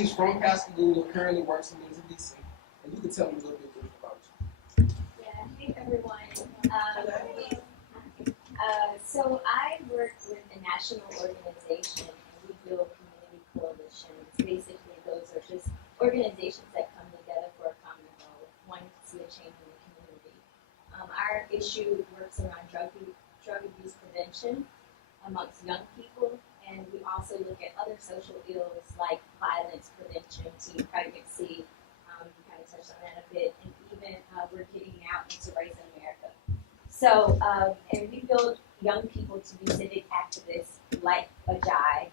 She's from Pascagoula, currently works in DC. And you can tell me a little bit about you. Yeah, hey everyone. So I work with a national organization, and we build community coalitions. Basically, those are just organizations that come together for a common goal, wanting to see a change in the community. Our issue works around drug abuse prevention amongst young people, and we also look at other social ills like violence prevention, teen pregnancy. You kind of touched on that a bit, and even we're getting out into Raising America. So, and we build young people to be civic activists like a Jhai.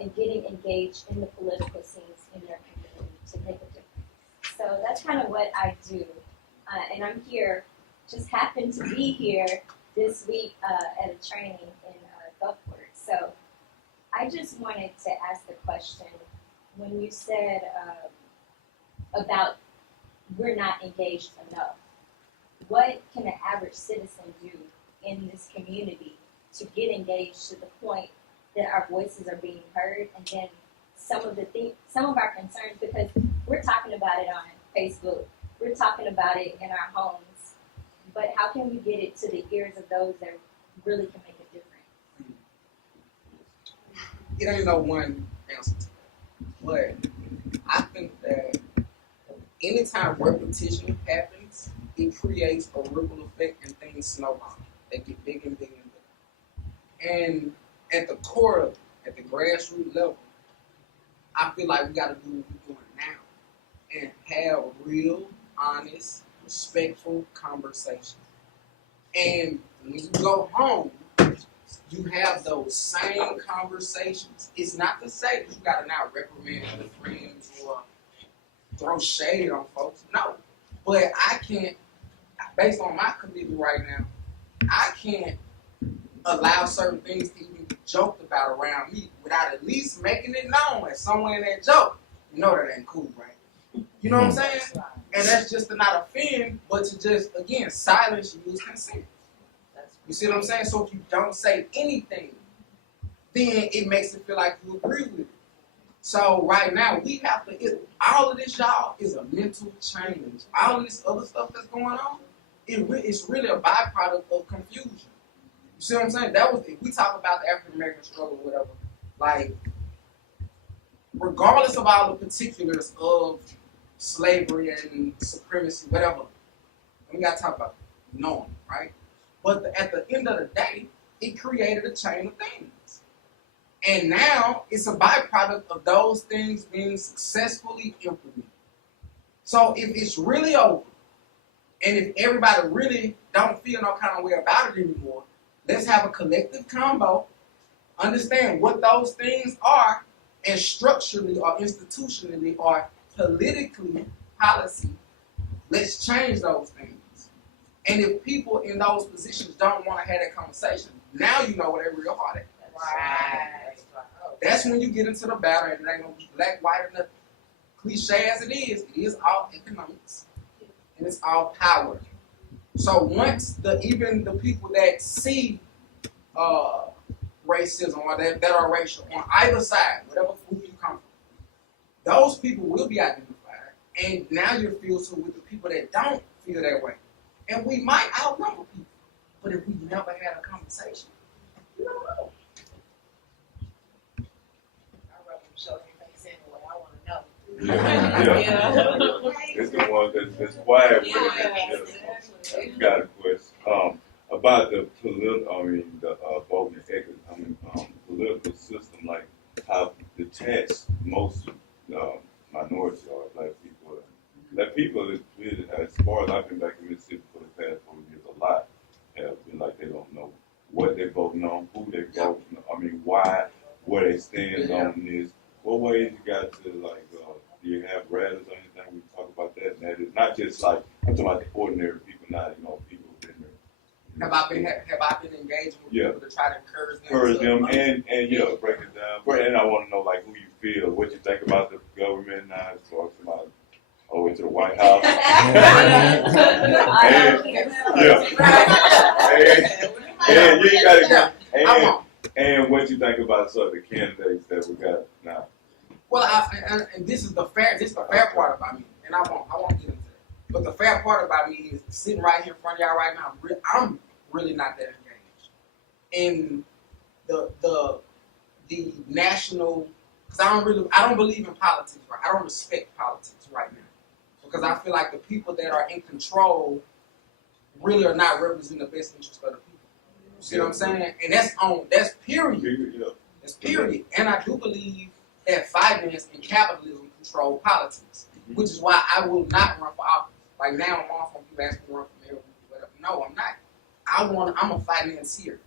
And getting engaged in the political scenes in their community to make a difference. So that's kind of what I do. And I'm here, just happened to be here this week at a training in Gulfport. So I just wanted to ask the question, when you said about we're not engaged enough, what can an average citizen do in this community to get engaged to the point that our voices are being heard, and then some of our concerns, because we're talking about it on Facebook, we're talking about it in our homes, but how can we get it to the ears of those that really can make a difference? It ain't no one answer to that, but I think that anytime repetition happens, it creates a ripple effect and things snowball. They get bigger and bigger and bigger. And at the core of it, at the grassroots level, I feel like we got to do what we're doing now and have real, honest, respectful conversations. And when you go home, you have those same conversations. It's not to say that you got to now reprimand your friends or throw shade on folks. No. But I can't, based on my commitment right now, I can't allow certain things to even be joked about around me without at least making it known that somewhere in that joke, you know that ain't cool, right? You know what I'm saying? And that's just to not offend, but to just, again, silence use consent. You see what I'm saying? So if you don't say anything, then it makes it feel like you agree with it. So right now, we have to, all of this, y'all, is a mental change. All of this other stuff that's going on, it's really a byproduct of confusion. You see what I'm saying? That was, if we talk about the African American struggle or whatever, like, regardless of all the particulars of slavery and supremacy, whatever, we got to talk about knowing, right? But at the end of the day, it created a chain of things. And now it's a byproduct of those things being successfully implemented. So if it's really over, and if everybody really don't feel no kind of way about it anymore, let's have a collective combo, understand what those things are, and structurally or institutionally or politically, policy, let's change those things. And if people in those positions don't want to have that conversation, now you know where their real heart at. Right. That's when you get into the battle, and it ain't gonna be black, white, or nothing. Cliche as it is all economics, and it's all power. So once even the people that see racism or that are racial on either side, whatever group you come from, those people will be identified, and now you're filtered with the people that don't feel that way. And we might outnumber people, but if we never had a conversation, you don't know. I'd rather show their face anyway. I want to know. Yeah. It's the one that's quiet with it. Got a question. About the voting political system, like how detached most minorities are, black people. Black people, as far as I've been back in Mississippi for the past 4 years, a lot have been like they don't know what they're voting on, who they're voting on, why, where they stand on this. What ways you got to, like, do you have rallies or anything? We talk about that, and that is not just like, I'm talking about the ordinary people, not, people who've been there. Have I been engaging with people to try to encourage them? Encourage them and break it down. And I want to know, like, who you feel, what you think about the government now, as far as about into the White House. And what you think about sort of the candidates that we got now? And this is the fair part about me, and I won't get into that. But the fair part about me is sitting right here in front of y'all right now. I'm really not that engaged in the national, because I don't believe in politics. Right, I don't respect politics right now because I feel like the people that are in control really are not representing the best interest of the people. You see what I'm saying? And that's period. That's period. And I do believe that finance and capitalism control politics, which is why I will not run for office. Like now, I'm off on people asking me to run for mayor, whatever. No, I'm not. I'm a financier.